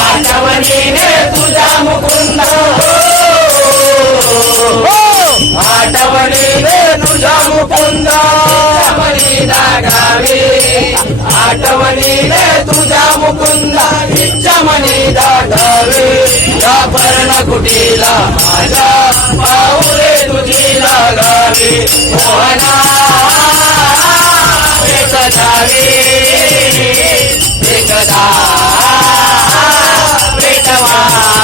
आठवणीने तुझ्या मुकुंद. हो. आठवणीने तुझ्या मुकुंद. गावी आठवणीने तुझ्या मुकुंद. इच्छा मनी दाढावी पर्ण कुटीला माझ्या पाऊले तुझी लागावी मोहना जावी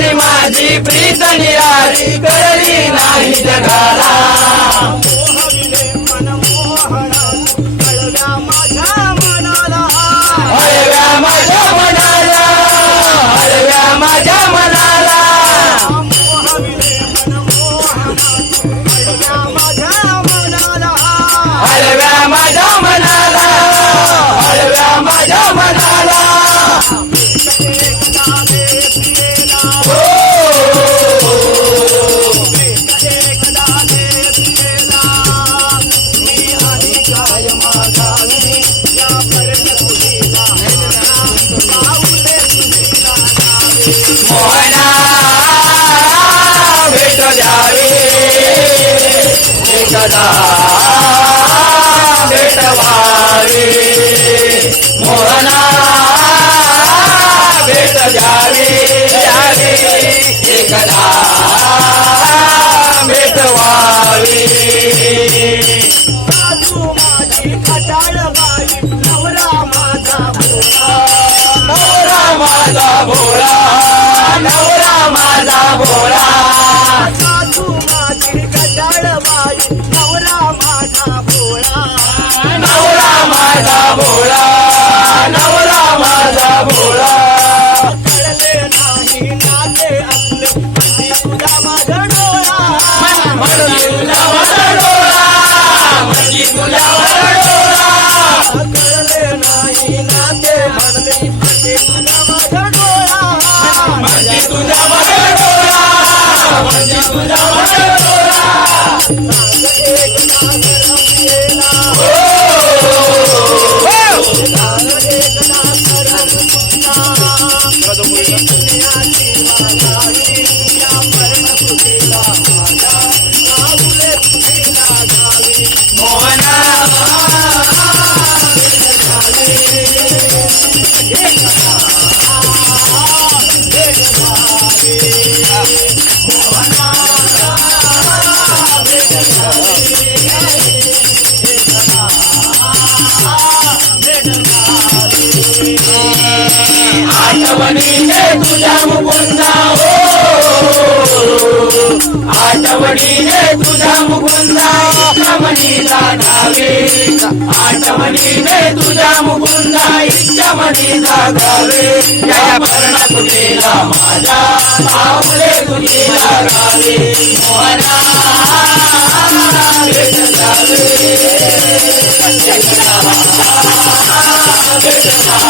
आणि माझी प्रीत निराळी करली नाही जगाला. भेट द्यावी एकदा भेटवावी मोहना भेट द्यावी द्यावी एकदा माझी खटाळ माझा म्हणजे तुझ्या आठवणीने तुझ्या मुकुंदा हो आठवणीने तुझ्या मुकुंदा इच्छामणीला गावे आठवणीने तुझ्या मुकुंदा इच्छामणीला गावे या पर्ण तुझीला माझ्या पावले तुझीला गावे मोहना भेट जावे. भेट जावे.